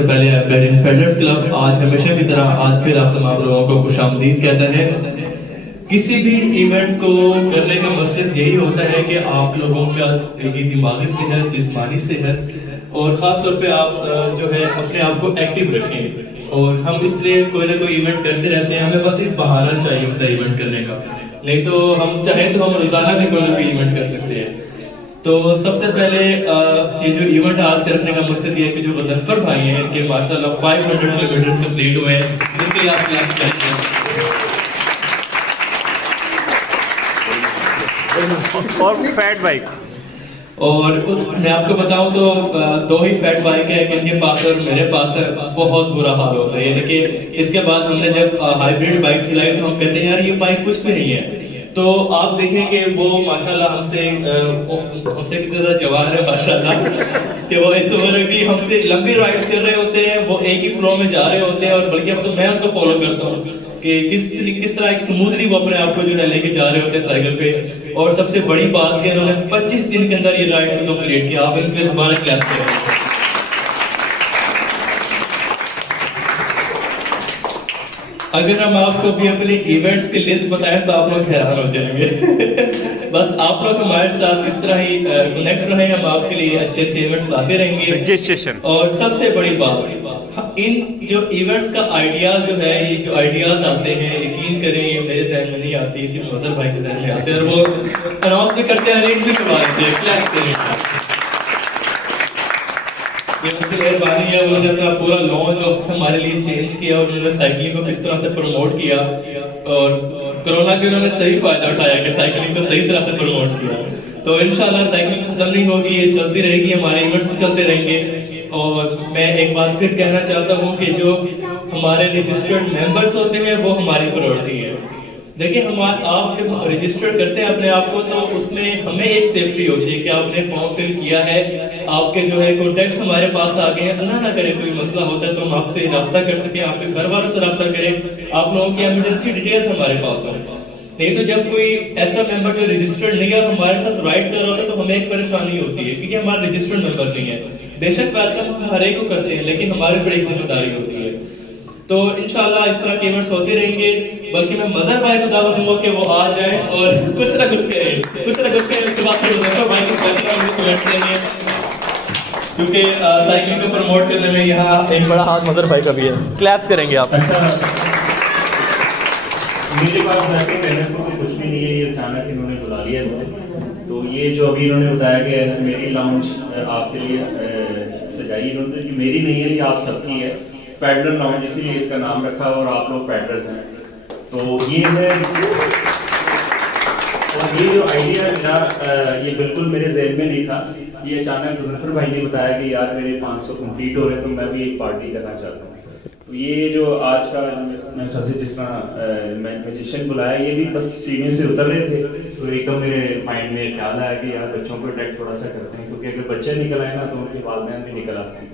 सबसे पहले बेरिन peddlers club आज हमेशा की तरह आज फिर आप तमाम लोगों को खुशामदीद कहता है। किसी भी इवेंट को करने का मकसद यही होता है कि आप लोगों का दिमागी सेहत, जिस्मानी सेहत और ख़ास तौर पे आप जो है अपने आप को एक्टिव रखें। और हम इसलिए कोई ना कोई इवेंट करते रहते हैं, हमें बस एक बहाना चाहिए होता है इवेंट करने का, नहीं तो हम चाहे तो हम रोज़ाना भी कोई ना कोई इवेंट कर सकते हैं। तो सबसे पहले ये जो इवेंट आज का रखने का मकसद ये है कि जो गजनफर भाई हैं इनके माशाल्लाह 500 किलोमीटर कंप्लीट हुए हैं, इनके लिए आप क्लैप करेंगे। और फैट बाइक, और मैं आपको बताऊं तो दो ही फैट बाइक है, इनके पास और मेरे पास है। बहुत बुरा हाल होता है, यानी कि इसके बाद हमने जब हाइब्रिड बाइक चलाई तो हम कहते हैं यार ये बाइक कुछ भी नहीं है। तो आप देखें कि वो माशाल्लाह हमसे कितना ज़्यादा जवान है माशाल्लाह कि वो इस उम्र भी हमसे लंबी राइड्स कर रहे होते हैं, वो एक ही फ्लो में जा रहे होते हैं। और बल्कि अब तो मैं उनको फॉलो करता हूँ कि किस तरह एक स्मूथली वो अपने आप को जो है लेके जा रहे होते हैं साइकिल पे। और सबसे बड़ी बात कि उन्होंने 25 दिन के अंदर ये राइड को कंप्लीट किया। आप इनके दोबारा क्लैप करें। अगर हम आपको भी अपने इवेंट्स की लिस्ट बताएं तो आप लोग हैरान हो जाएंगे। बस आप लोग हमारे साथ इस तरह ही कनेक्ट रहे, हम आपके लिए अच्छे अच्छे इवेंट्स लाते रहेंगे। रजिस्ट्रेशन और सबसे बड़ी बात, इन जो इवेंट्स का आइडियाज जो है, ये जो आइडियाज आते हैं, यकीन करें ये मेरे जहन में नहीं आती, सिर्फ मजहर भाई के जहन में आते हैं। और वो अनाउंस भी करते हैं इनकी ये उनकी मेहरबानी है। उन्होंने अपना पूरा लॉन्च ऑफिस हमारे लिए चेंज किया और उन्होंने साइकिलिंग को किस तरह से प्रमोट किया। और कोरोना के उन्होंने सही फायदा उठाया कि साइकिलिंग को सही तरह से प्रमोट किया। तो इंशाल्लाह साइकिलिंग खत्म नहीं होगी, ये चलती रहेगी, हमारे इवेंट्स भी चलते रहेंगे। और मैं एक बात फिर कहना चाहता हूँ कि जो हमारे रजिस्टर्ड मेंबर्स होते हैं वो हमारी प्रायोरिटी है। देखिए आप जब रजिस्टर करते हैं अपने आप को तो उसमें हमें एक सेफ्टी होती है कि आपने फॉर्म फिल किया है, आपके जो है कॉन्टैक्ट्स हमारे पास आ गए हैं। अल्लाह ना करे कोई मसला होता है तो हम आपसे रब्ता कर सकें, आपके घर वालों से रब्ता करें, आप लोगों की एमरजेंसी डिटेल्स हमारे पास हो। नहीं तो जब कोई ऐसा मेंबर जो रजिस्टर्ड नहीं है और हमारे साथ राइड कर रहा होता है तो हमें एक परेशानी होती है क्योंकि हमारा रजिस्टर्ड मेंबर नहीं है। बेशक वेलकम हम हर एक को करते हैं लेकिन हमारे ऊपर एक जिम्मेदारी होती है। तो इंशाल्लाह इस तरह के इवेंट्स होते रहेंगे। बल्कि मैं मजहर भाई को दावत दूंगा कि वो आ जाए और कुछ ना कुछ करें, उसके बाद फिर मजहर भाई को स्पेशल कमेंट देंगे क्योंकि साइकिलिंग को प्रमोट करने में यहाँ एक बड़ा हाथ मजहर भाई का भी है। क्लैप्स करेंगे आप। अच्छा, मेरे पास ऐसे कहने को तो कुछ भी नहीं है, ये अचानक इन्होंने बुला लिया मुझे। तो ये जो अभी इन्होंने बताया कि मेरी लाउंज आपके लिए सजाई, इन्होंने कि मेरी नहीं है, ये आप सबकी है। पैडलर लाउंज इसीलिए इसका नाम रखा और आप लोग पैडलर्स हैं। तो ये है, और ये जो आइडिया है मेरा, ये बिल्कुल मेरे जहन में नहीं था। ये अचानक मुजफ्फर भाई ने बताया कि यार मेरे 500 कंप्लीट हो रहे हैं तो मैं भी एक पार्टी करना चाहता हूँ। तो ये जो आज का मेरे ख्याल से जिस तरह मैजिशियन बुलाया, ये भी बस सीढ़ी से उतर रहे थे तो एकदम मेरे माइंड में ख्याल आया कि यार बच्चों को अट्रैक्ट थोड़ा सा करते हैं, क्योंकि अगर बच्चे निकल आए ना तो उनके वालिदैन भी निकल आते हैं।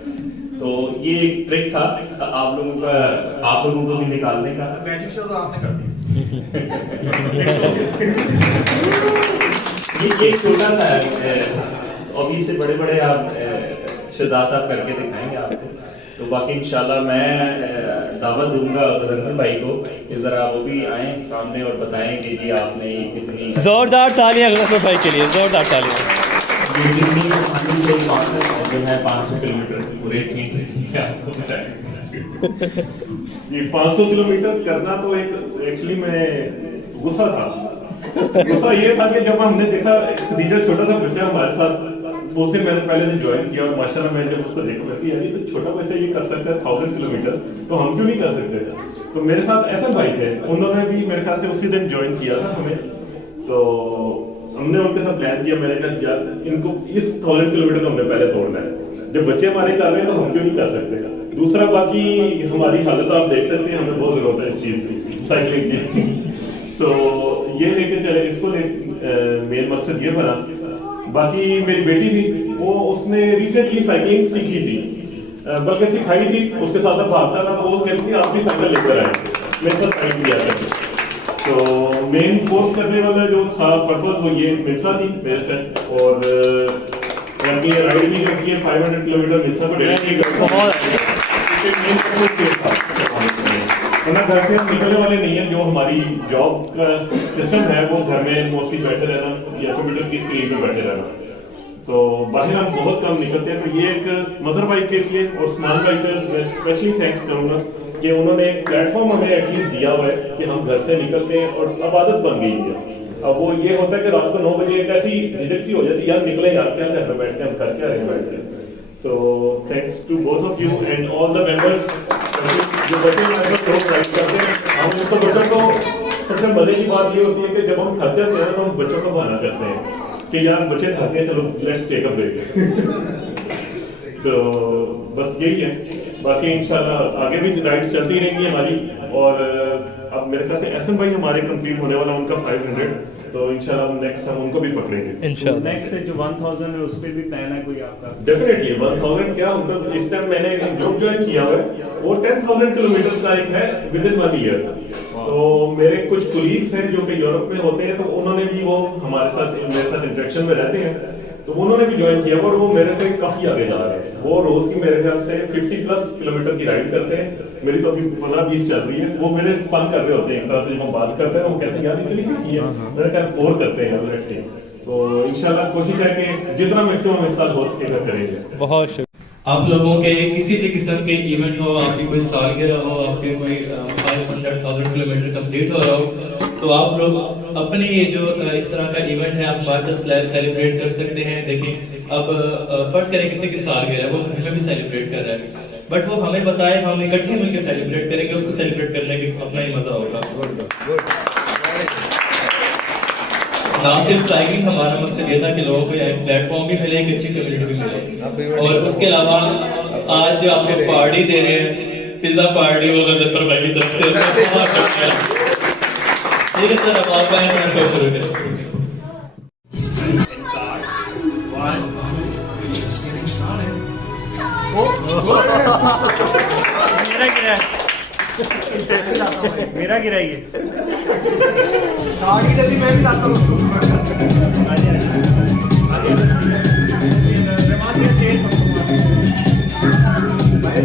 तो ये एक ट्रिक था आप लोगों को भी निकालने का। मैजिक शो तो आपने कर दिया। ये एक छोटा सा है, अभी से बड़े बड़े आप शहजाद साहब करके दिखाएंगे आपको। तो बाकी इंशाल्लाह मैं दावत दूंगा गजनफर भाई को कि जरा वो भी आए सामने और बताएं कि जी आपने ये कितनी जोरदार तालियां गजनफर भाई के लिए, जोरदार तालियां। ये कितनी आसानी से जो है 500 किलोमीटर पूरे आपको बताएं। ये 500 किलोमीटर करना तो एक एक्चुअली में गुस्सा था। गुस्सा ये था कि जब हमने देखा खदीजा छोटा सा बच्चा हमारे साथ, उसने मैंने पहले दिन ज्वाइन किया और माशाल्लाह मैं जब उसको देखा मैं यार ये तो छोटा बच्चा ये कर सकता है 1000 किलोमीटर, तो हम क्यों नहीं कर सकते। तो मेरे साथ ऐसा भाई थे, उन्होंने भी मेरे ख्याल से उसी दिन ज्वाइन किया था हमें। तो हमने उनके साथ प्लान किया, मैंने कहा यार इनको इस 1000 किलोमीटर को हमने पहले तोड़ना है। जब बच्चे हमारे कर रहे हैं तो हम क्यों नहीं कर सकते। दूसरा बाकी हमारी हालत आप देख सकते हैं, हमें बहुत जरूरत है इस चीज की, साइकिलिंग की। तो ये लेके चले, इसको मेन मकसद ये बना। बाकी मेरी बेटी थी, वो उसने रिसेंटली साइकिलिंग सीखी थी, बल्कि सिखाई थी, उसके साथ भागता था। वो कहती थी आप भी साइकिल लेकर आए, मेरे साथ साइकिल किया करते। तो मेन फोर्स करने वाला जो था पर्पस वो ये मिर्जा थी मेरे से, और राइड भी करती है 500 किलोमीटर मिर्जा को डेली। एक मेन फोकस था। वरना घर से हम निकलने वाले नहीं है। जो हमारी जॉब का सिस्टम है वो घर में मोस्टली बैठे रहना या कंप्यूटर की स्क्रीन पे बैठे रहना, तो बाहर हम बहुत कम निकलते हैं। तो ये एक मदर भाई के लिए और स्मॉल भाई का मैं स्पेशली थैंक्स करूंगा कि उन्होंने एक प्लेटफॉर्म हमें एटलीस्ट दिया हुआ है कि हम घर से निकलते हैं और अब आदत बन गई है। अब वो ये होता है कि रात को 9 बजे एक ऐसी झिझक सी हो जाती है, यार निकले यार, क्या घर में बैठ के हम कर क्या रहे हैं बैठ के। तो thanks to both of you and all the members जो बच्चे हमारे साथ लोग ड्राइव करते हैं। हम उसको बच्चों को सबसे मजे की बात ये होती है कि जब हम थक जाते हैं तो हम बच्चों को बहाना करते हैं कि यार बच्चे थकते हैं, चलो लेट्स टेक अ ब्रेक। तो बस यही है। बाकी इंशाल्लाह आगे भी राइड्स चलती रहेंगी हमारी। और अब मेरे ख्याल से एसएम भाई हमारे कंप्लीट होने वाला उनका 500, तो इंशाल्लाह नेक्स्ट हम उनको भी पकड़ेंगे इंशाल्लाह। नेक्स्ट से जो 1000 है उस पे भी प्लान है कोई आपका? डेफिनेटली 1000 क्या, मतलब इस टाइम मैंने एक ग्रुप ज्वाइन किया हुआ है, वो 10,000 किलोमीटर का एक है विद इन 1 ईयर। तो मेरे कुछ कोलीग्स हैं जो कि यूरोप में होते हैं, तो उन्होंने भी वो हमारे साथ मेरे साथ इंटरेक्शन में रहते हैं, तो उन्होंने भी ज्वाइन किया और वो मेरे से काफी आगे जा रहे हैं। वो रोज की मेरे ख्याल से 50+ किलोमीटर की राइड करते हैं। मेरी तो अभी 15-20 चल रही है। वो मेरे फन कर रहे होते हैं, एक तरह से जब हम बात करते हैं वो कहते हैं यार इतनी की है, मेरे ख्याल 4 करते हैं लेट्स सी। तो इंशाल्लाह कोशिश है कि जितना मैक्सिमम इस साल हो सकेगा करेंगे। बहुत शुक्रिया। आप लोगों के किसी भी किस्म के इवेंट हो, आपकी कोई सालगिरह हो, आपके कोई 500,000 किलोमीटर कंप्लीट हो रहा हो, तो आप लोग अपने ये जो इस तरह का इवेंट है आप हमारे साथ सेलिब्रेट कर सकते हैं। देखिए अब फर्ज करें किसी की सालगिरह है, वो घर में भी सेलिब्रेट कर रहा है, बट वो हमें बताए, हम इकट्ठे मिलकर सेलिब्रेट करेंगे, उसको सेलिब्रेट करने की अपना ही मजा होगा। ना सिर्फ साइकिलिंग, हमारा मकसद ये था कि लोगों को एक प्लेटफॉर्म भी मिले, एक अच्छी कम्युनिटी भी मिले। और उसके अलावा आज जो आपको पार्टी दे रहे हैं, पिज्जा पार्टी, वो गजफर भाई की तरफ से ठीक है सर। अब आप आए अपना शो शुरू करें। मेरा गिरा है, मेरा गिरा ये गाड़ी जैसी मैं भी लाता हूँ।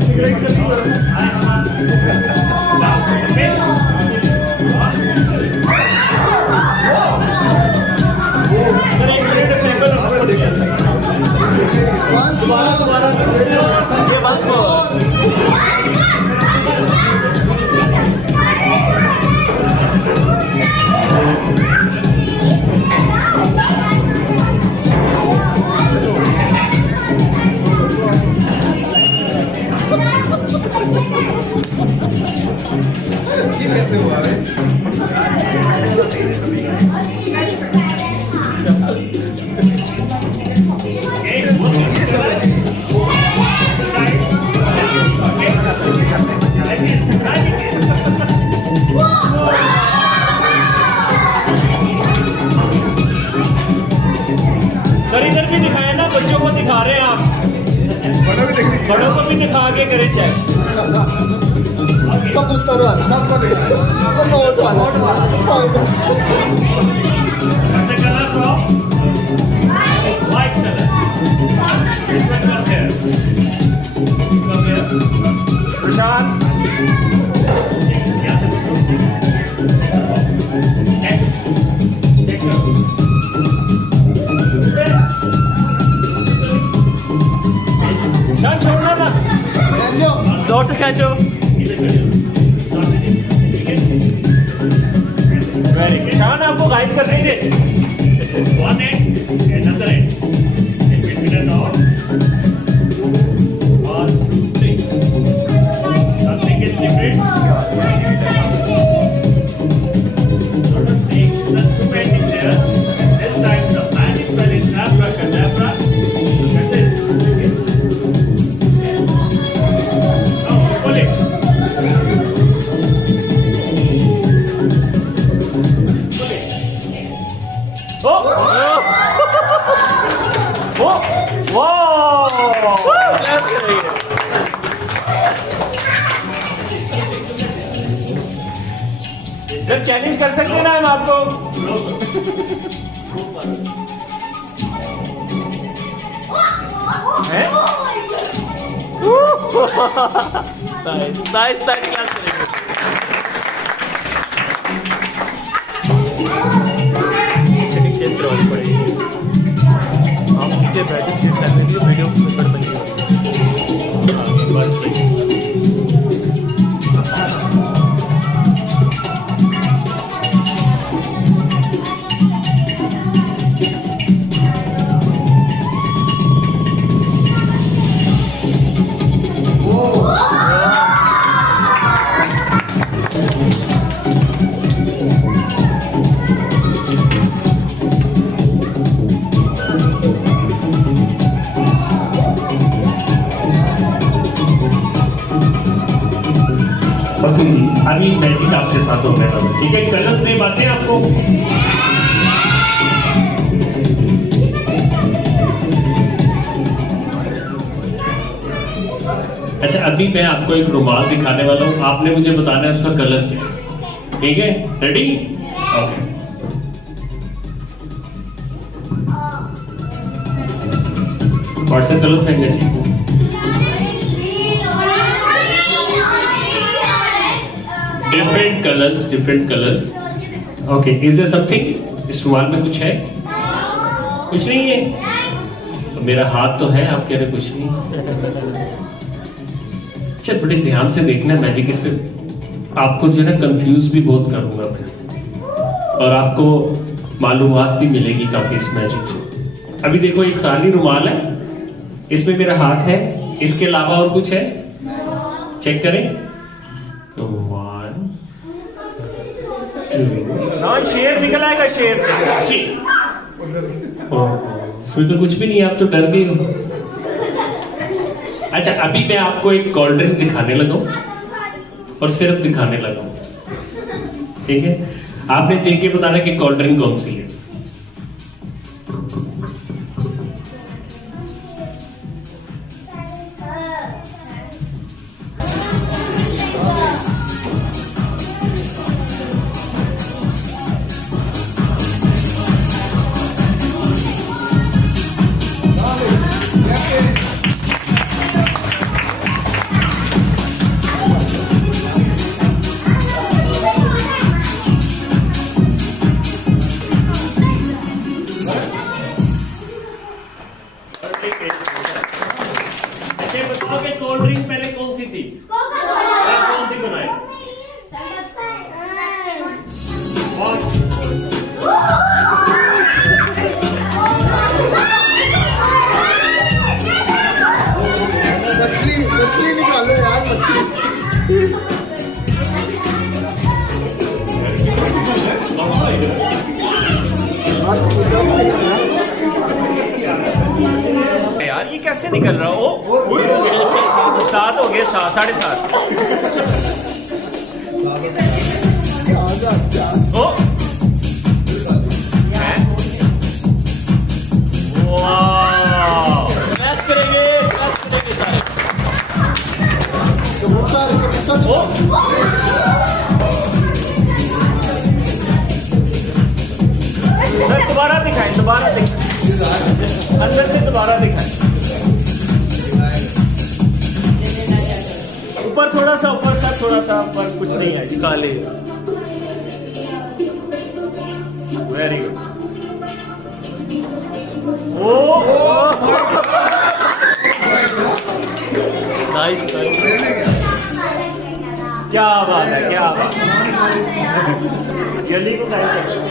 सिगरेट सर इधर भी दिखाए ना, बच्चों को दिखा रहे हैं आप, बड़ों को भी दिखा के करें चेक। कबूतर सबको देखा, नोट वाला प्रशांत छोड़ना ना, जोर से खींचो। Very good. शान आपको गाइड कर रही है। One end, another end. In between and out. 1, 2, 3. Nothing is different. Not a snake, not two endings there. This time the magic spell is abracadabra. Look at this. Now pull it. Sir challenge कर सकते हैं ना हम आपको? हैं? Nice class करेंगे। Setting change करवानी पड़ेगी। आप नीचे बैठे सीट करने के लिए वीडियो रिकॉर्ड बन जाएगी। बस सही। अभी मैजिक आपके साथ हो गया, ठीक है? कलर्स नेम आते हैं आपको? अच्छा, अभी मैं आपको एक रुमाल दिखाने वाला हूँ, आपने मुझे बताना है उसका कलर क्या, ठीक है? रेडी? ओके। कौन सा कलर फेंकना चाहिए? different colors. Okay, is there something? इस रुमाल में कुछ है? कुछ नहीं है? तो मेरा हाथ तो है, आप कह रहे कुछ नहीं। अच्छा, बड़े ध्यान से देखना मैजिक, इस पे आपको जो है ना कंफ्यूज भी बहुत करूंगा मैं, और आपको मालूमात भी मिलेगी काफी इस मैजिक से। अभी देखो, एक खाली रुमाल है, इसमें मेरा हाथ है, इसके अलावा और कुछ है? चेक करें। शेर निकल आएगा, शेर। उसमें तो कुछ भी नहीं है, आप तो डर गए हो। अच्छा, अभी मैं आपको एक कोल्ड ड्रिंक दिखाने लगा हूं और सिर्फ दिखाने लगा हूं, ठीक है? आपने देख के बताना कि कोल्ड ड्रिंक कौन सी है। कोल्ड ड्रिंक पहले कौन सी थी? कौन सी बनाई? मछली निकालो यार, मछली। यार ये कैसे निकल रहा हो? 7 हो गए, 7:30। ओ वाह, क्लैप करेंगे सारे। दोबारा दिखाएं, अंदर से दोबारा दिखाएं। ऊपर थोड़ा सा, ऊपर कुछ नहीं है, काले। Very good. नाइस, क्या बात है, क्या बात है। जल्दी को क्लैप करेंगे।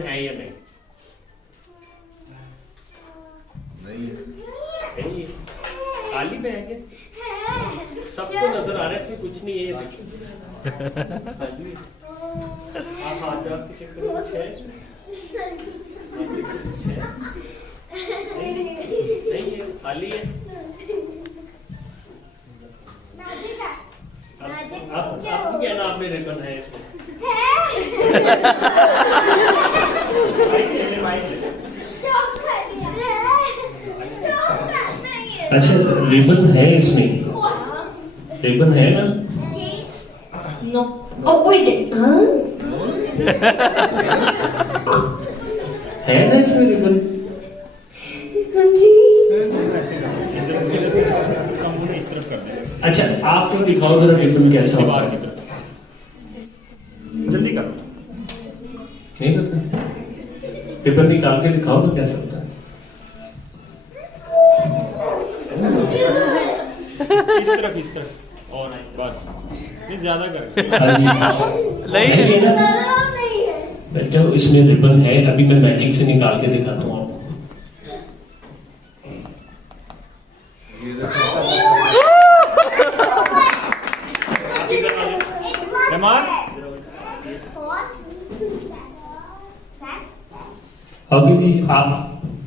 रिबन है या नहीं? नहीं है। खाली में है क्या? सबको नजर आ रहा है, इसमें कुछ नहीं है, ये देखो खाली है। आप हाथ डाल के चेक करो, कुछ है इसमें? आप देखो, कुछ है? नहीं है, खाली है। आप क्या नाम में रिबन है इसमें? अच्छा, रिबन है इसमें? रिबन है ना? No. Oh wait. है ना इसमें रिबन? अच्छा, आप तो दिखाओ जरा रिबन कैसा होता है। जल्दी करो। नहीं पता, रिबन निकाल के दिखाओ तो कैसा होता है। इस तरफ और बस ये ज्यादा कर नहीं है ना बेटा, इसमें रिबन है। अभी मैं मैजिक से निकाल के दिखाता हूँ आपको। अभी जी आप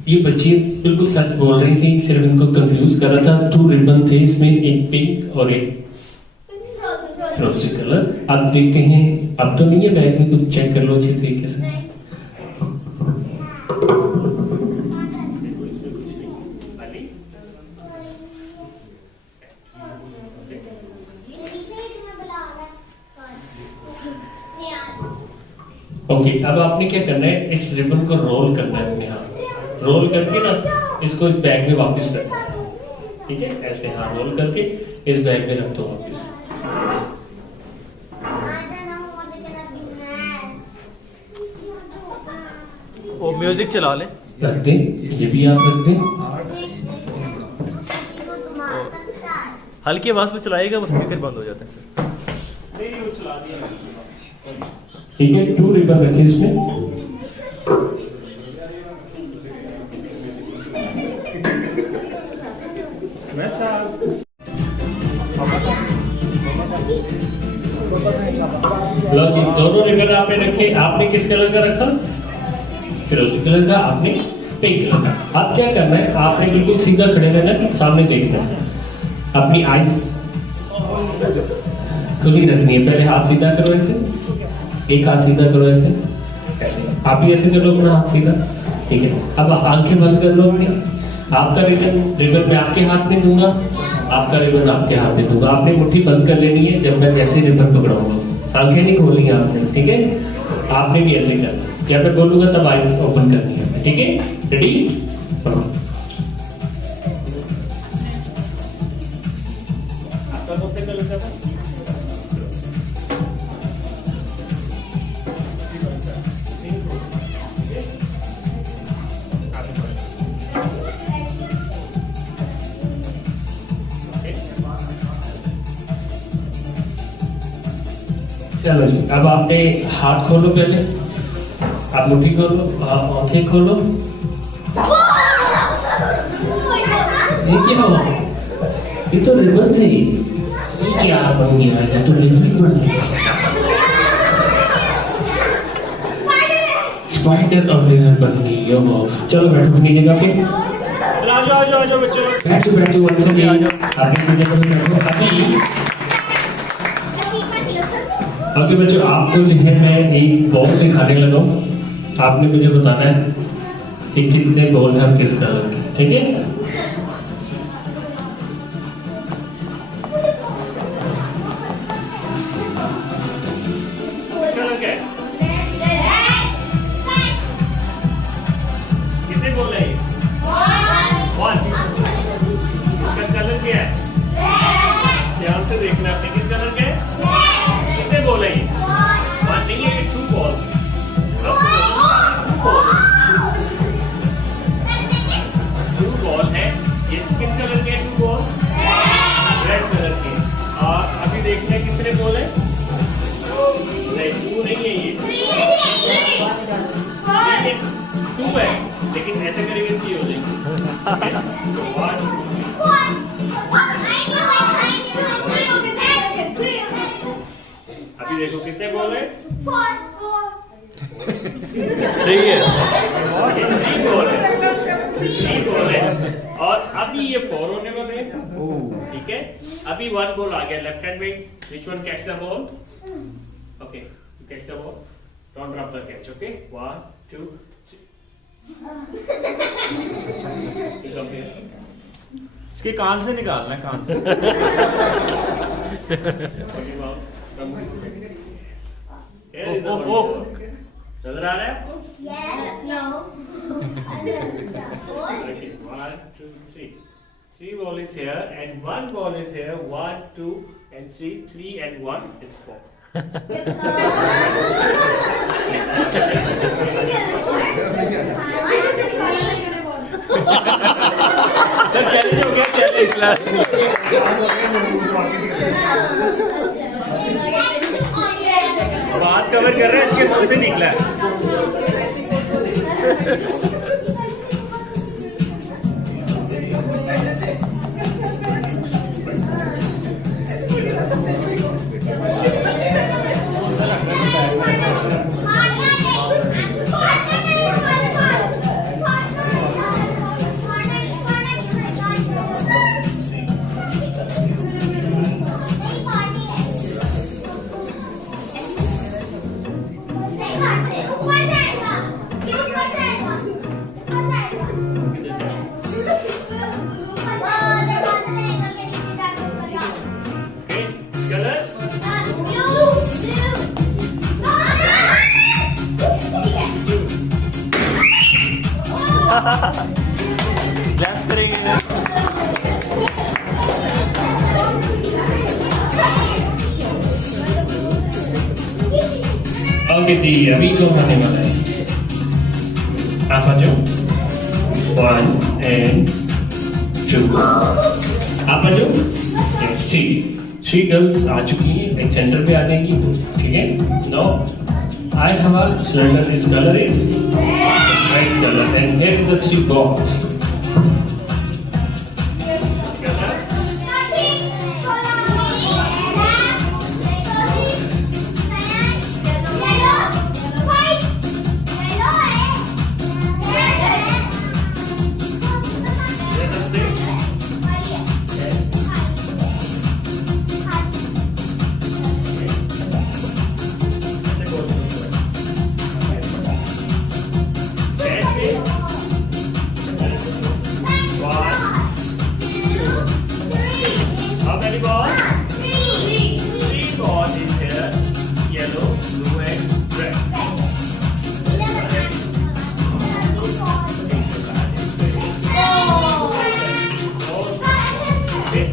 ये बच्चे बिल्कुल सच बोल रही थी, सिर्फ इनको कंफ्यूज कर रहा था। 2 रिबन थे इसमें, एक पिंक और एक फिरोजी कलर। अब देखते हैं, अब तो नहीं है बैग में, कुछ चेक कर लो अच्छी तरीके से। ओके, अब आपने क्या करना है, इस रिबन को रोल करना है अपने हाथ। रोल करके ना इसको इस बैग में वापस रखना है, ठीक है? ऐसे हाथ रोल करके इस बैग में रख दो वापस। वो म्यूजिक चला ले। रख दे, ये भी आप रख दे। हल्की आवाज में चलाएगा, वो स्पीकर बंद हो जाता है। ठीक है, 2 रिबन रखे इसमें। लो जी, दोनों रिबन आपने रखे। आपने किस कलर का रखा? फिरोजी कलर का, आपने पिंक कलर का। अब क्या करना है, आपने बिल्कुल सीधा खड़े रहना, सामने देखना है। अपनी आईज खुली रखनी है। पहले हाथ सीधा करो ऐसे, एक हाथ सीधा करो ऐसे, ऐसे आप भी ऐसे कर लो अपना हाथ सीधा, ठीक है? अब आंखें बंद कर लो अपनी। आपका रिबन मैं आपके हाथ में दूंगा, आपका रिबन आपके हाथ में दूंगा। आपने मुट्ठी बंद कर लेनी है जब मैं जैसे रिबन पकड़ाऊंगा। आंखें नहीं खोलनी है आपने, ठीक है? आपने भी ऐसे करना, जब मैं बोलूंगा तब आईज ओपन करनी है, ठीक है? रेडी? आपका कौन सा कलर था? चलो जी, अब आपने हाथ खोलो, पहले आप मुट्ठी खोलो, आंखें खोलो। ये क्या हुआ? ये तो रिबन थे। ये क्या बन गया? ये तो रिबन बन गया। स्पाइडर और लेजर बन गई। यो चलो बैठो अपनी जगह पे। आजो बच्चों। बैठो वंश भी आ जाओ, आगे की जगह पे बैठो। अभी बच्चों आपको जो है मैं एक बॉल दिखाने लगा हूँ। आपने मुझे बताना है कि कितने बॉल हैं किस कलर के, ठीक है? कितने बॉल है? 1। इसका कलर क्या है? ध्यान से देखना आपने, किस कलर के? कितने बॉल है? 1 नहीं है, 2 बॉल। 2 बॉल है। ये किस कलर के? 2 बॉल रेड कलर के। और अभी देखते हैं कितने बॉल है? नहीं, 2 नहीं है ये। 2 है लेकिन ऐसे करेंगे 3 हो जाएंगे। अभी देखो कितने बॉल है? सही है। 3 बॉल है, 3 बॉल है और अभी ये 4 होने वाले हैं। ठीक है, अभी 1 बॉल आ गया लेफ्ट हैंड में। Which one catch the ball? Okay, you catch the ball. Don't drop the catch. Okay, 1, 2, 3. You come here. इसके कान से निकालना है, कान से। Okay, well, come here. Here is the ball. नजर आ रहा है आपको? Okay, 1, 2, 3. 3 ball is here and 1 ball is here. 1, 2 and 3. 3 and 1 is 4. Sir challenge हो गया, चैलेंज। बात कवर कर रहा है, इसके मुंह से निकला है। Okay, color? क्लैप करेंगे ना। ओके जी, अभी जो होने वाला है आप आ जाओ। 1 and 2 आप आ जाओ। यस, 3 गर्ल्स आ चुकी हैं, एक सेंटर पे आ जाएंगी। ठीक है, no I have a cylinder, this colour is white colour and here is a 3 box. How many balls? 3 balls is here. Yellow, blue and red. Okay.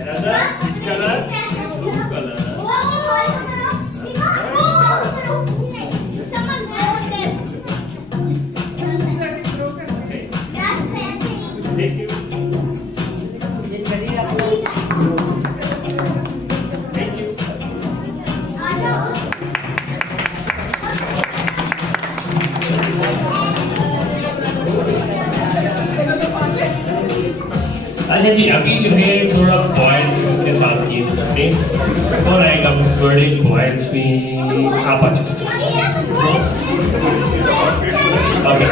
Another, which color? Blue color. Okay. Thank you. Thank you. अच्छा जी, अभी जो है थोड़ा boys के साथ game करते हैं और आएगा बड़े बॉयज भी आप आ जाओ। ओके,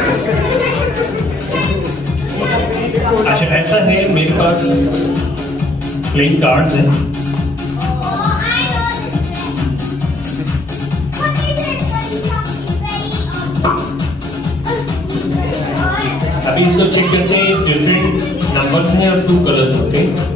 अच्छा ऐसा है मेरे पास प्लेइंग कार्ड्स हैं। अभी इसको चेक करते हैं, डिफरेंट नंबर्स हैं और 2 कलर्स होते हैं।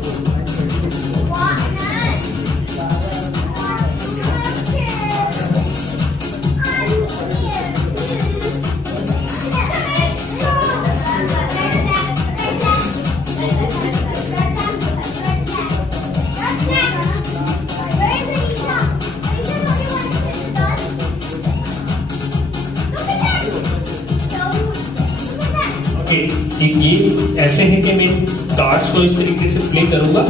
ओके, एक गेम ऐसे है कि मैं कार्ड्स को इस तरीके से प्ले करूंगा,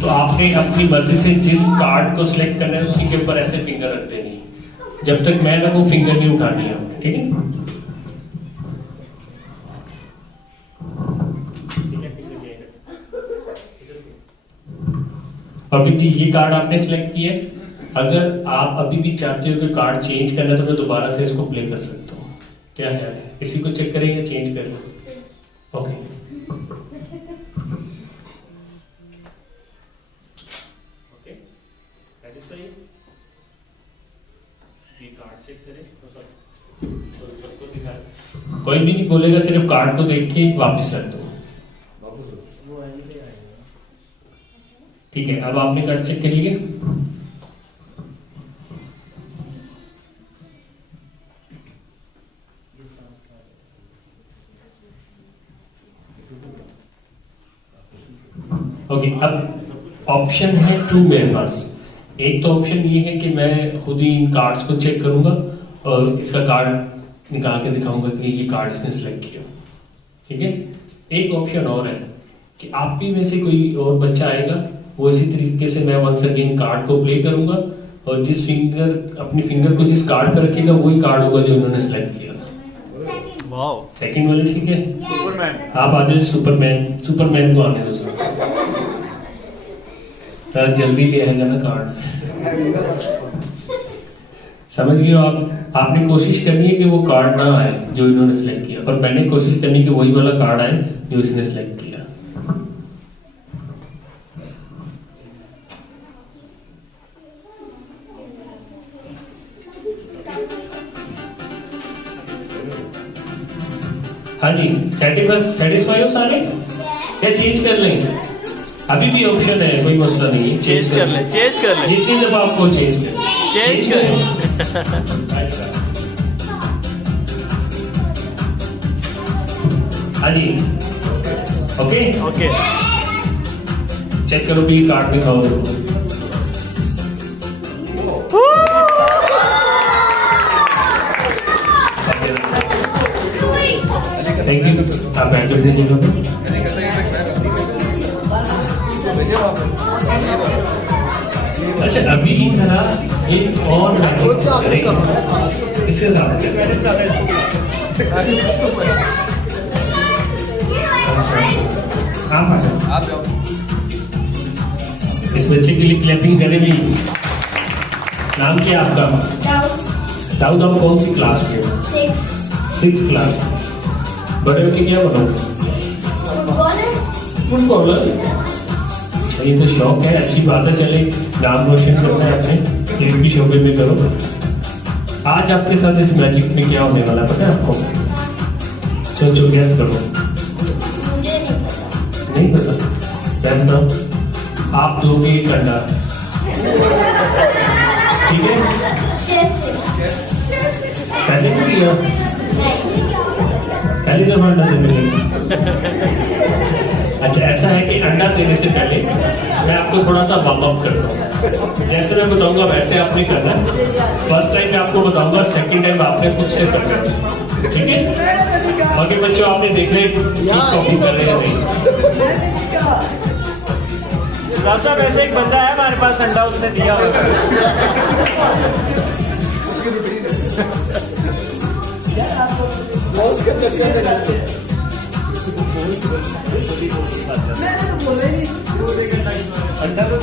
तो आपने अपनी मर्जी से जिस कार्ड को सिलेक्ट करना है उसी के ऊपर ऐसे फिंगर रख देनी है, जब तक मैं ना वो फिंगर नहीं उठानी है, ठीक है? अभी जी ये कार्ड आपने सिलेक्ट किया है। अगर आप अभी भी चाहते हो कि कार्ड चेंज करना है तो मैं दोबारा से इसको प्ले कर सकता हूँ, क्या है? इसी को चेक करें या चेंज कर लें? ओके, कार्ड चेक करें तो सबको दिखा, कोई भी नहीं बोलेगा, सिर्फ कार्ड को देख के वापस रख दो, ठीक है? अब आपने कार्ड चेक कर लिया। ओके, अब ऑप्शन है 2 मेरे पास। एक तो ऑप्शन ये है कि मैं खुद ही इन कार्ड्स को चेक करूंगा और इसका कार्ड निकाल के दिखाऊंगा कि ये कार्ड इसने सिलेक्ट किया, ठीक है? एक ऑप्शन और है कि आप भी में से कोई और बच्चा आएगा, वो इसी तरीके से मैं वंस अगेन कार्ड को प्ले करूंगा और जिस फिंगर अपनी फिंगर को जिस कार्ड पर रखेगा वही कार्ड होगा जो उन्होंने सिलेक्ट किया था। वाओ, सेकंड वाले, ठीक है? सुपरमैन। आप आ जाओ, सुपरमैन को आने दो सर, जल्दी ले आएगा ना कार्ड। समझ गए हो आप? आपने कोशिश करनी है कि वो कार्ड ना आए जो इन्होंने सिलेक्ट किया, और मैंने कोशिश करनी है कि वही वाला कार्ड आए जो इसने सिलेक्ट किया। हाँ जी, सेटिस्फाई हो सारे या चेंज कर लें? अभी भी ऑप्शन है, कोई मसला नहीं है, चेंज कर ले, चेंज कर ले, जितनी दफा आपको चेंज कर, चेंज कर। हाँ जी, ओके ओके, चेक करो भी कार्ड दिखाओ। थैंक यू, आप बैठ दीजिएगा। अच्छा, अभी जरा एक और इसके साथ आप इस बच्चे के लिए क्लैपिंग करें भी। नाम क्या है आपका? दाऊद। आप कौन सी क्लास में? 6th class. बड़े होके क्या बनोगे? फुटबॉलर। ये तो शौक है, अच्छी बात है, चले नाम रोशन करना है अपने, इसकी शोबे में करो। आज आपके साथ इस मैजिक में क्या होने वाला पता है आपको? सोचो, गैस करो। मुझे नहीं पता? मैं बताऊं, आप दोगे एक अंडा, ठीक है? पहले भी किया, पहली दफा अंडा देने। अच्छा, ऐसा है कि अंडा देने से पहले मैं आपको थोड़ा सा वार्म अप करता हूँ। जैसे मैं बताऊंगा वैसे आपने करना है। फर्स्ट टाइम मैं आपको बताऊंगा, सेकंड टाइम आपने खुद से करना है, ठीक है? बाकी बच्चों आपने देख ले ठीक कॉपी कर रहे हैं नहीं। साहब ऐसे एक बंदा है हमारे पास, अंडा उसने दिया। बॉस के चक्कर में रहते हैं। मैंने तो बोला ही नहीं, अंडा तो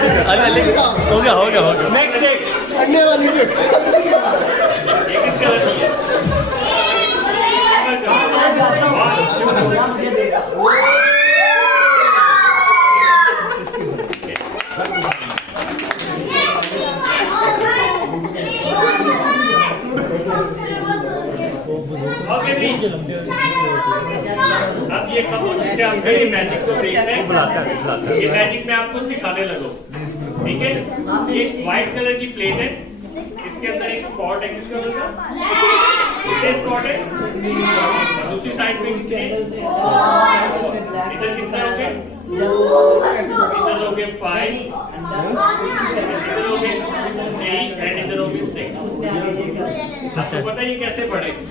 हो गया नेक्स्ट अगले वाली भी ओके भी अब ये खामोशी से हम ये मैजिक को देख रहे हैं। ये मैजिक मैं आपको सिखाने लगो, ठीक है। ये व्हाइट कलर की प्लेट है, इसके अंदर एक स्पॉट है, किसके अंदर ये स्पॉट है, दूसरी साइड पे इसके इधर कितना हो गया, इधर हो गए 5, इधर हो गए 3 एंड इधर हो गए 6। आपको पता है ये कैसे पढ़ेगा?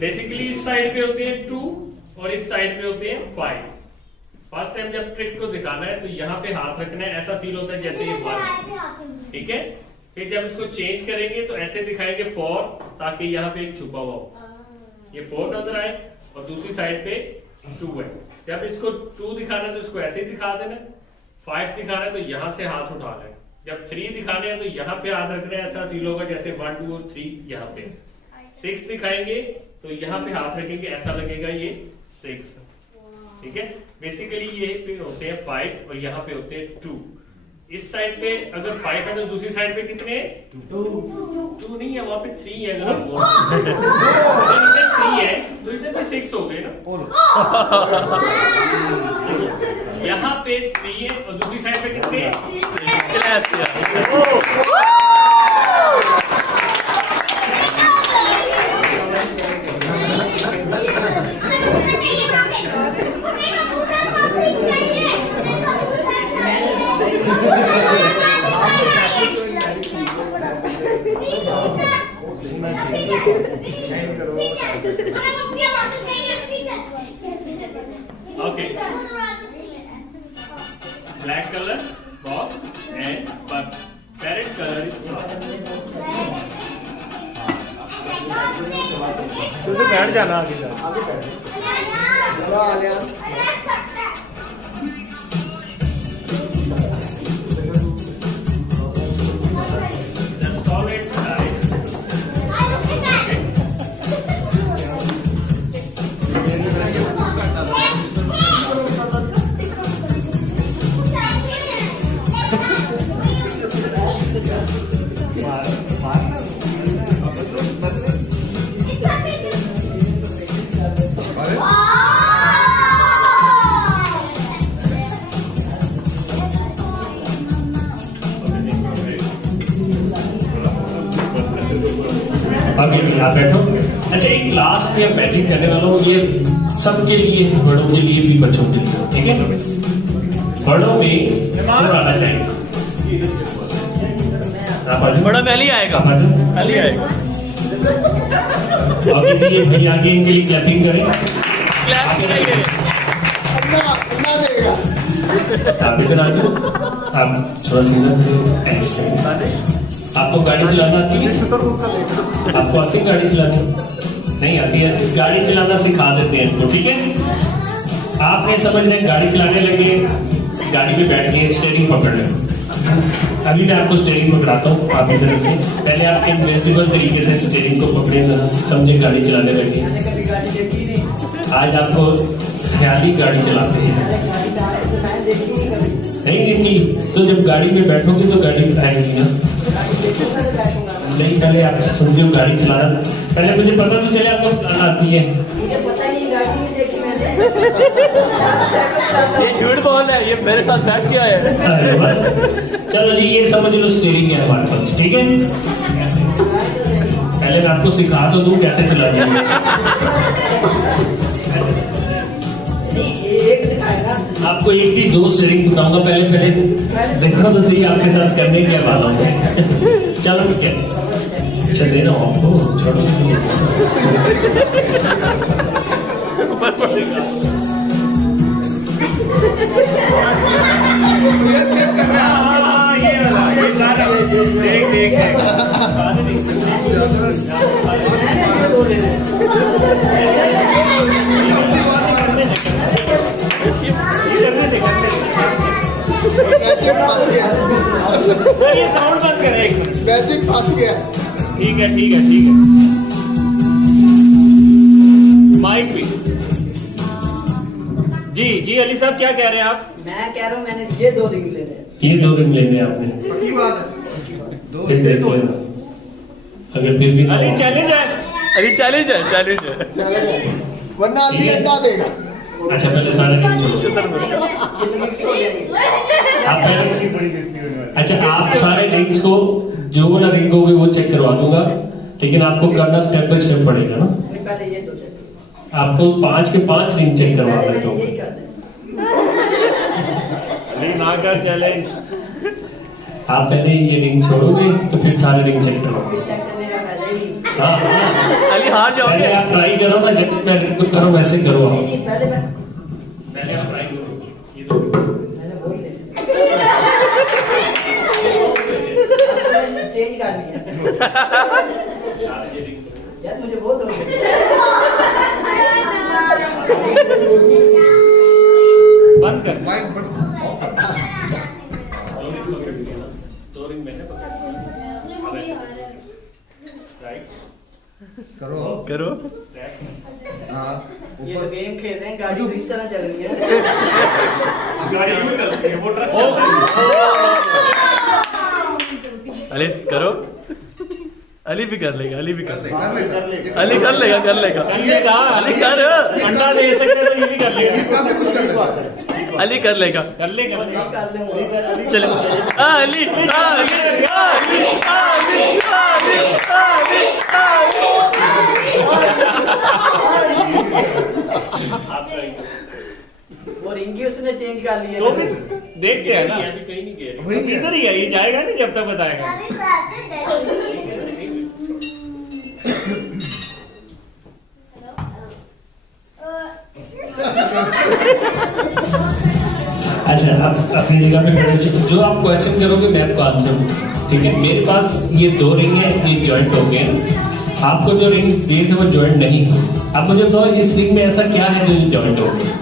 बेसिकली इस साइड पे होते हैं 2 और इस साइड पे होते हैं 5। फर्स्ट टाइम जब ट्रिक को दिखाना है तो यहाँ पे हाथ रखना है, ऐसा फील होता है जैसे ये 1, ठीक है। फिर जब इसको चेंज करेंगे तो ऐसे दिखाएंगे 4, ताकि यहाँ पे एक छुपा हुआ हो, ये 4 नजर आए, और दूसरी साइड पे 2 है। जब इसको 2 दिखाना है तो इसको ऐसे ही दिखा देना, 5 दिखाना है तो यहाँ से हाथ उठा लें, जब 3 दिखाने हैं तो यहाँ पे हाथ रखना है, ऐसा फील होगा जैसे 1, 2 और 3 यहाँ पे। 6 दिखाएंगे तो यहाँ पे हाथ रखेंगे, ऐसा लगेगा ये 6, ठीक है। बेसिकली ये पे होते हैं 5 और यहाँ पे होते हैं 2। इस साइड पे अगर 5 है तो दूसरी साइड पे कितने? 2 नहीं है, वहां पे 3 है। अगर इधर 3 है तो इधर भी 6 हो गए ना। यहाँ पे 3 है और दूसरी साइड पे कितने? Okay. Black color box and parrot color is तुझे बैठ जाना आगे जा। solid size. अभी आप बैठो। अच्छा, एक लास्ट में मैजिक करने वाला हूँ, ये सबके लिए, बड़ों के लिए भी, बच्चों के लिए, ठीक है। बड़ों में आना चाहिए, बड़ा पहले आएगा, पहले आएगा। अभी ये भाई आगे इनके लिए क्लैपिंग करें। क्लैप करेंगे। आप इधर आ जाओ, आप थोड़ा सीधा ऐसे। आपको गाड़ी चलाना आती है? आपको आती है गाड़ी चलानी? नहीं आती है, गाड़ी चलाना सिखा देते हैं इनको, ठीक है। आपने समझ लें गाड़ी चलाने लगे, गाड़ी में बैठ गए, स्टीयरिंग पकड़ लें। अभी मैं आपको स्टीयरिंग पकड़ाता हूँ, आप इधर रखिए। पहले आप इनविजिबल तरीके से स्टीयरिंग को पकड़े, समझे गाड़ी चलाने लगे। आज आपको ख्याली गाड़ी चलाते हैं, नहीं देखी तो जब गाड़ी में बैठोगे तो गाड़ी आएगी ना। नहीं, पहले आप समझो गाड़ी चलाना, पहले मुझे पता तो चले आपको चलाना आती है। ये झूठ बोल रहा है, ये मेरे साथ बैठ गया है। अरे बस, चलो जी, ये समझ लो स्टीयरिंग है हमारे पास, ठीक है। पहले मैं आपको सिखा तो दूं कैसे चलानी है। आपको एक भी 2 स्टीयरिंग बताऊंगा, पहले देखो तो सही आपके साथ करने क्या वाला हूँ। चलो ठीक है, अच्छा दे रहा हूँ आपको, छोड़ो। देख मैजिक फंस गया, सर ये साउंड बंद करें एक मिनट। मैजिक फंस गया। ठीक है ठीक है ठीक है। माइक भी। जी जी अली साहब क्या कह रहे हैं आप? मैं कह रहा हूँ मैंने ये 2 रिंग ले रहे। ये 2 रिंग लेने हैं आपने, पक्की बात है। फिर देख लेना। अगर फिर भी ना अली हो- चैलेंज है। अली चैलेंज है चैलेंज है। वरना आदमी ठीक है। अंडा देगा। अच्छा पहले सारे रिंग छोड़ो। ये तो मिक्स हो जाएंगे। आप पहले अच्छा आप सारे रिंग्स को जो वाला रिंग होगी वो चेक करवा दूंगा, लेकिन आपको करना स्टेप बाय स्टेप पड़ेगा ना। पहले ये 2 चेक। आपको 5 के 5 रिंग चेक करवा देता हूँ। यही करते हैं। अली ना कर चैलेंज। आप पहले ये रिंग छोड़ोगे तो फिर सारे रिंग चेक करवाओगे। चेक करने का पहले ही। हाँ अली हार पहले जाओगे। आप ट्राई करो ना, जब मैं रिंग को करो वैसे करो आप। नहीं पहले मैं पहले आप ट्राई करो ये दो। मैंने बोल लिया। चेंज कर लिया। यार मुझे बहुत हो गया। बंद कर। दो रिंग मैंने पकड़ लिया। राइट करो। करो। हाँ। ये तो गेम खेल रहे हैं, गाड़ी तो इस तरह चल रही है। गाड़ी में चलती है वो ट्रक। अली करो। अली भी कर लेगा, अली भी कर लेगा। कर लेगा। अली कर लेगा कर लेगा। अली कर। अंडा दे सकते तो ये भी कर लेगा। काफी कुछ कर लेगा। अली कर लेगा कर लेगा। कर लेंगे। चलो अली अली अली अली वो रिंग ही उसने चेंज कर लिया। तो फिर देखते हैं ना। अभी कहीं नहीं गए। तो किधर ही है ये, जाएगा नहीं जब तक बताएगा। अच्छा आप अपनी जगह पे खड़े रहिए। जो आप क्वेश्चन करोगे मैं आपको आंसर दूंगा, ठीक है। मेरे पास ये 2 रिंग है, ये जॉइंट हो गए हैं। आपको जो रिंग दिए थे वो जॉइंट नहीं है। अब मुझे बताओ इस रिंग में ऐसा क्या है जो ये जॉइंट हो गए?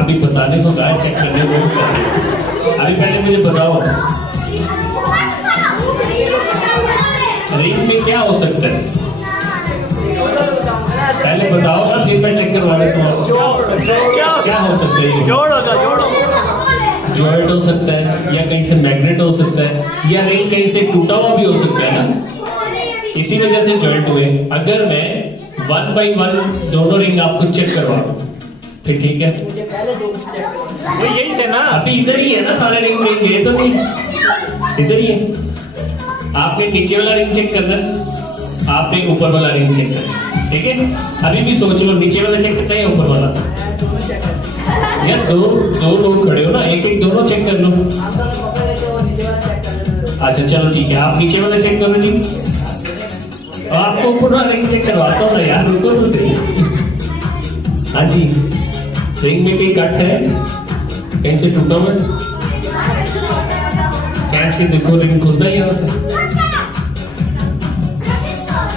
अभी बताने को कहा, चेक करने को कहा। अभी पहले मुझे बताओ रिंग में क्या हो सकता है? पहले बताओ ना, फिर मैं चेक करवा देता हूँ। क्या हो सकता है? जोड़ होगा जोड़। जॉइंट हो सकता है, या कहीं से मैग्नेट हो सकता है, या रिंग कहीं से टूटा हुआ भी हो सकता है ना, इसी वजह से जॉइंट हुए। अगर मैं 1 by 1 दोनों रिंग आपको चेक करवा दूं फिर ठीक है। मुझे पहले 2 चेक करना। वो यही थे ना। अभी इधर ही है ना सारे रिंग में, गए तो नहीं, इधर ही है। आपने नीचे वाला रिंग चेक करना है, आपने ऊपर वाला रिंग चेक करना है, ठीक है। अभी भी सोच लो, नीचे वाला चेक करना है या ऊपर वाला? मैं दोनों चेक करना। यार दो लोग खड़े हो ना, एक एक दोनों चेक कर लो। आप दोनों पकड़ लेते हो, नीचे वाला चेक कर लेते हो। अच्छा चलो ठीक है, आप नीचे वाला चेक करो जी। आपको ऊपर वाला रिंग चेक करवाता हूँ ना यार, रुको तो सही। हाँ जी, रिंग में कहीं कट है, कहीं से टूटा हुआ है? खींच के देखो, रिंग खुलता है यहाँ से?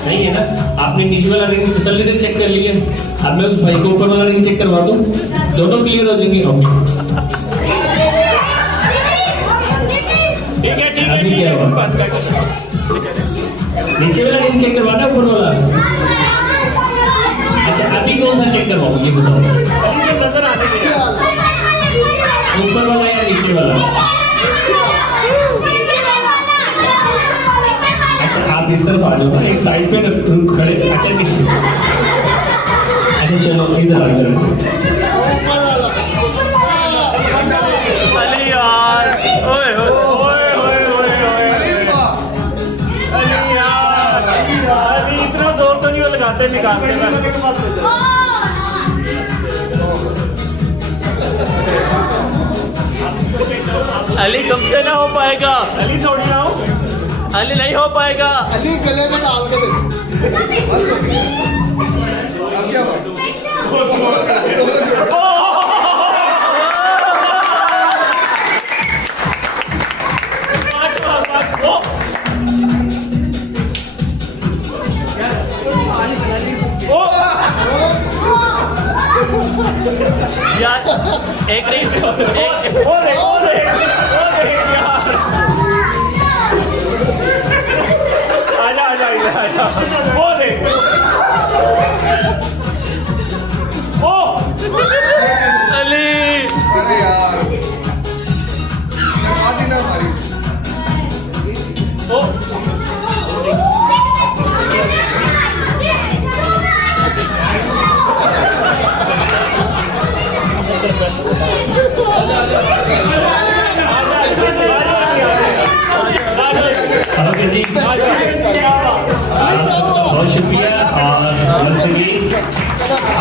नहीं है ना। आपने नीचे वाला रिंग तसल्ली से चेक कर लिया। अब मैं उस भाई को ऊपर वाला रिंग चेक करवा दूं, दोनों क्लियर हो जाएंगे। ओके ठीक है ठीक है अभी ठीक क्या है। हुआ? नीचे वाला रिंग चेक करवाना, ऊपर वाला? अच्छा अभी कौन सा चेक करवाऊं ये बताओ? अली के नजर आने के लिए। ऊपर वाला या नीचे वाला? अच्छा आप इस तरफ आ जाओ ना, एक साइड पे खड़े। अच्छा अच्छा चलो इधर आ जाओ। अली यार ओए ओए ओए ओए ओए ओए। अली यार अली इतना जोर तो नहीं वो लगाते निकालते ना। अली कब से ना हो पाएगा। अली थोड़ी ना हो, अली नहीं हो पाएगा। अली गले में डाल के देखो। अब क्या हुआ? यार एक नहीं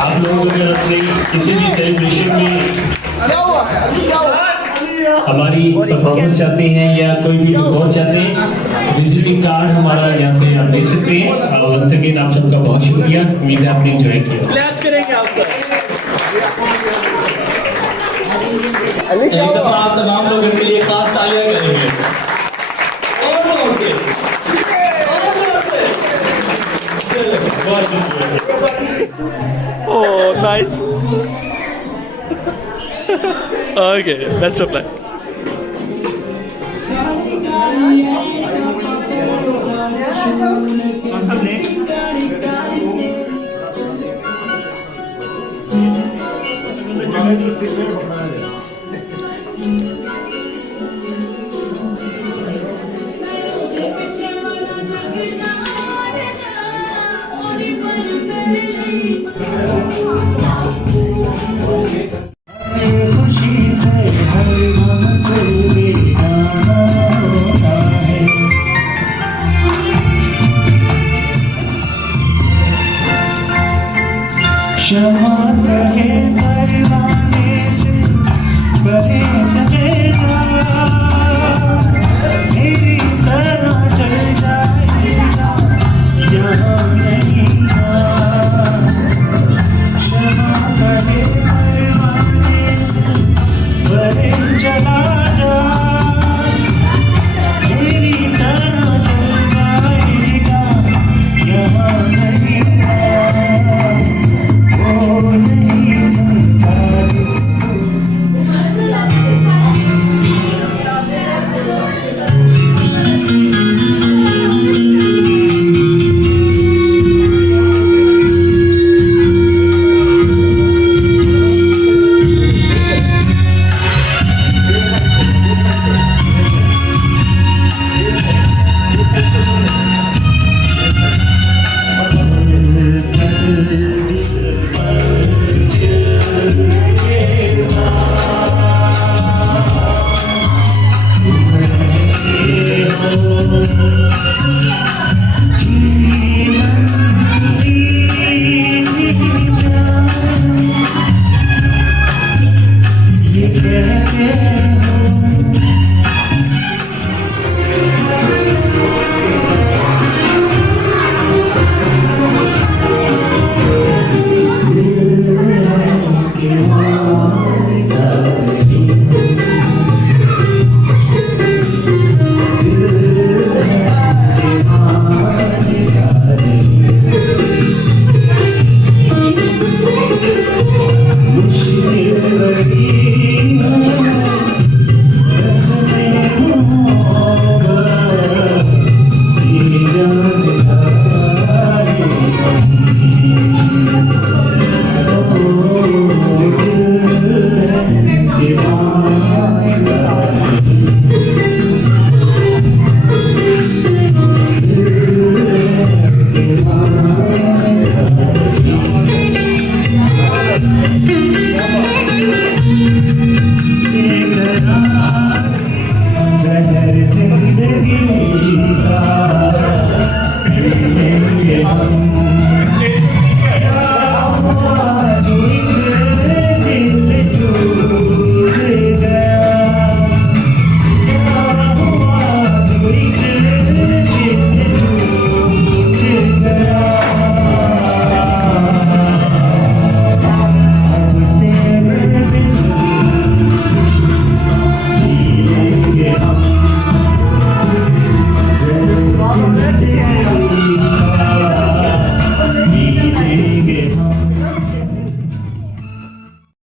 आप लोग अगर अपनी किसी भी सेलिब्रेशन में हमारी परफॉर्मेंस चाहते हैं या कोई भी और चाहते हैं, विजिटिंग कार्ड हमारा यहाँ से आप देख सकते हैं। वंस अगेन आप सबका बहुत शुक्रिया, उम्मीद है आपने एंजॉय किया। क्लैप्स करेंगे आपका। एक दफा आप तमाम लोगों के लिए खास तालियां करेंगे। और जोर से। चलो, बहुत शुक्रिया। Oh nice. Okay, best of luck. खुशी से हर मंजिल बेगाना होता है। शमा कहे परवाने से परे चले जा, मेरी तरह चल जाएगा यहाँ नहीं क्षमा करे परवाने से परे चला जा, मेरी तरह चल जाएगा यहाँ नहीं वो नहीं सुनता जिसको। जहर जिंदगी का पीएंगे हम।